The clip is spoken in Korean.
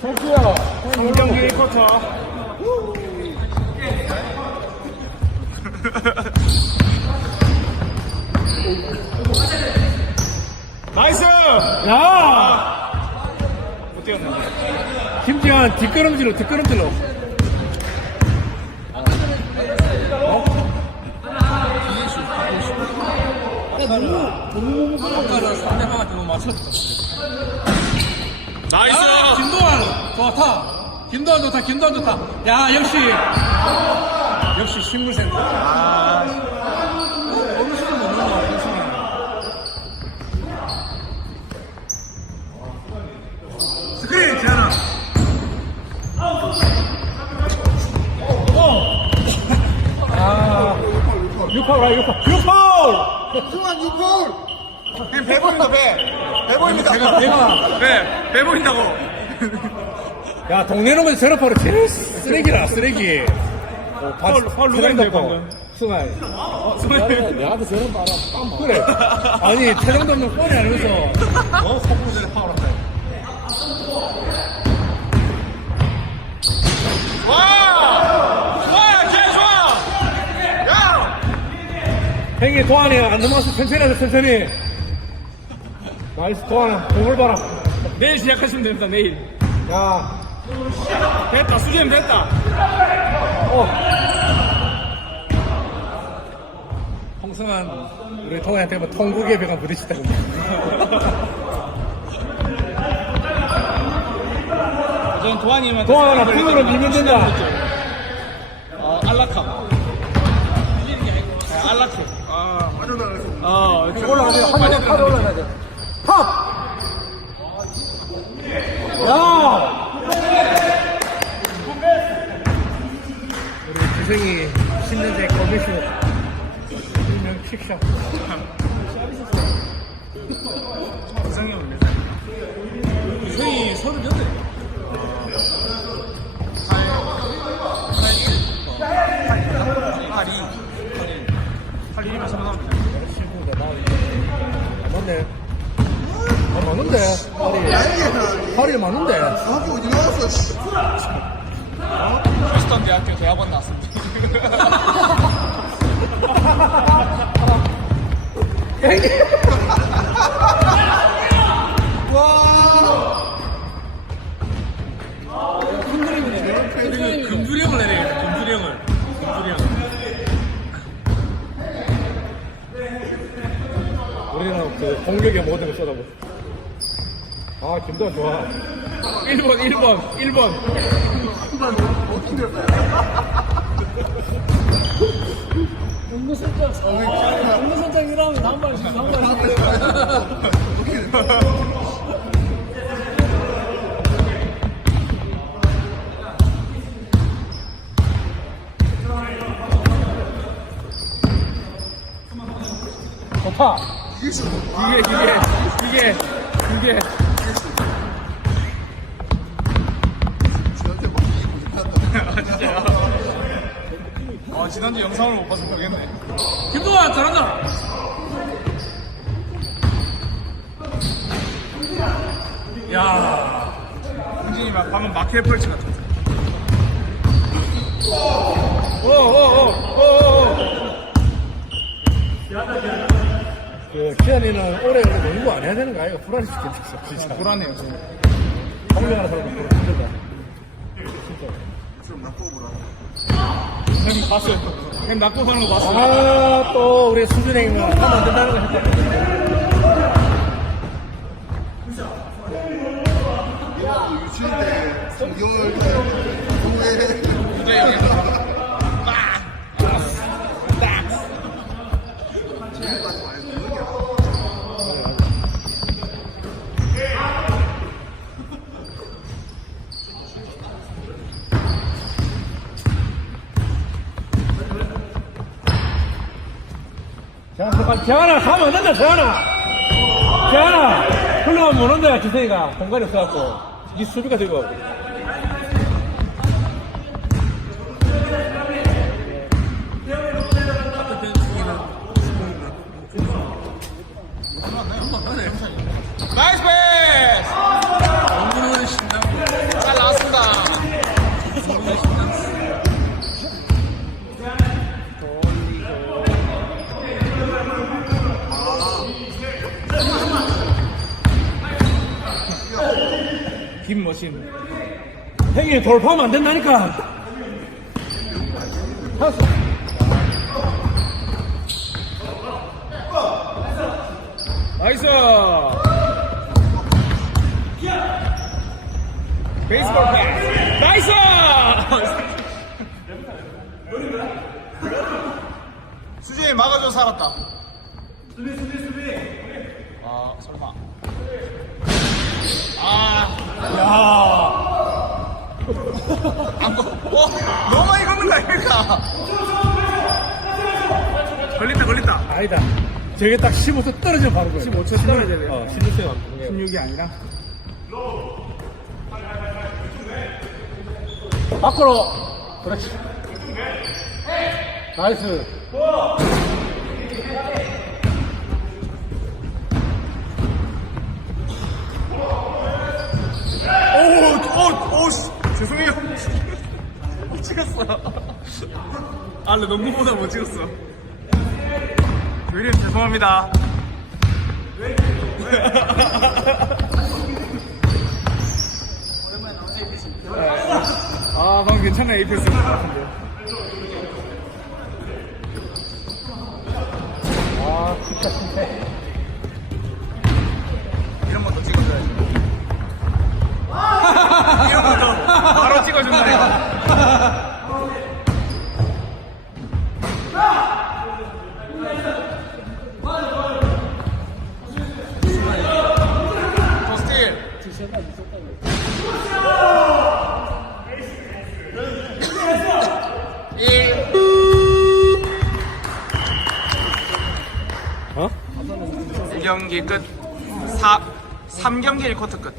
석수야. 성경 1쿼터. 나이스! 야! 못 뛰었는데. 김지한 뒷걸음질로, 뒷걸음질로. 나이스! 아, 좋다. 김도환 좋다. 김도환 좋다. 야 역시 역시 신물센터. 아, 어느 시간 먹는 거 어느 시간. 스크린 재현아. 아. 6파울, 6파울. 6파울! 승환 6골! 그냥 배 보인다, 배. 배 보입니다. 내가, 내가. 배, 배 보인다고. 야, 동네 놈은 파울 제일 쓰레기라, 쓰레기. 어, 바- 파울, 파울 누가 최장덕 했는데, 거. 방금? 승환. 어, 스마일. 내한테 저런 파울 빵 그래. 아니, 최장덕 놈 뻔히 알면서. 어 좋아! 야! 행이 도안이 안 넘어서 천천히 하자, 천천히. 나이스, 도안아. 공을 봐라. 내일 시작하시면 됩니다, 내일. 야, 됐다, 수지는 됐다. 어. 홍승환 우리 도안한테 뭐 통곡의 배가 부딪히다고. 저는 도환님한테. 도안아, 등으로 밀면 된다. 어, 안락함. 아, 안락함. 아, 빠져나가서. 어, 올라가세요. 한 번, 팔 올라가야 돼. 주생이 10년째 거미쇼. 일명 킥샷. 이상이 없네. 형이 서른여덟. 팔이. 팔이 1만 3만 원입니다. 맞네. 아, 맞는데? 팔이. 팔이 맞는데? 정확히 어디 나왔어? 씨. 휴스턴 대학교 대학원 나왔습니다. 그리고 금주령을 내려. 금주령을. 금주령. 우리는 그 공격에 모든 걸 쏟아부. 아, 김도환 좋아. 1번, 1번, 1번. 공무선장이라면 한발 한발 좋다. 이게 싫어. 이게, 이게, 이게, 이게. 아, 지난주 영상을 못 봐서 모르겠네. 김도환 잘한다. 야, 홍진이 막 방금 마켓 펄치 같은 거. 어, 어, 어. 그, 기현이는 올해 농구 안 해야 되는 거 아이가? 불안해 죽겠어, 진짜. 불안해요, 지금. 방송하는 사람도 그렇게 힘들다. 형님 봤어요. 형님 낙고 가는 거 봤어요. 아, 또 우리 수준행이면 하면 안 된다는 거 했다. 유치원 때, 정겨울 때, 후에. 굉장히 여기 자, 잠깐, 재환아, 가면 안 된다, 재환아! 재환아! 흘러가면 못 온다, 지성이가. 공간이 없어갖고. 네 수비가 들고. 진 머신. 형이 돌파하면 안 된다니까. 하수. 나이스! 베이스볼 패스. 나이스! 수진이 막아줘 살았다. 수비 수비 수비. 아 설마. 아. 야. 어 너무 많이 걷는 거 아닙니까? 걸린다, 걸린다. 아니다. 저게 딱 15초 떨어지면 바로 거야. 15초 떨어져야 돼요? 어, 16초가 안 돼. 16이 아니라. 밖으로. 그렇지. 나이스. 죄송해요. 못 찍었어. 아, 근데 농구보다 못 찍었어. 윌리엄 죄송합니다. 아, 방금 괜찮네. 같은데. 아, 진짜 진짜. 이런 것도 찍어줘야지. 이런 것도 바로 찍어준다. 일. 어? 1경기 끝. 4, 3경기 1쿼터 끝.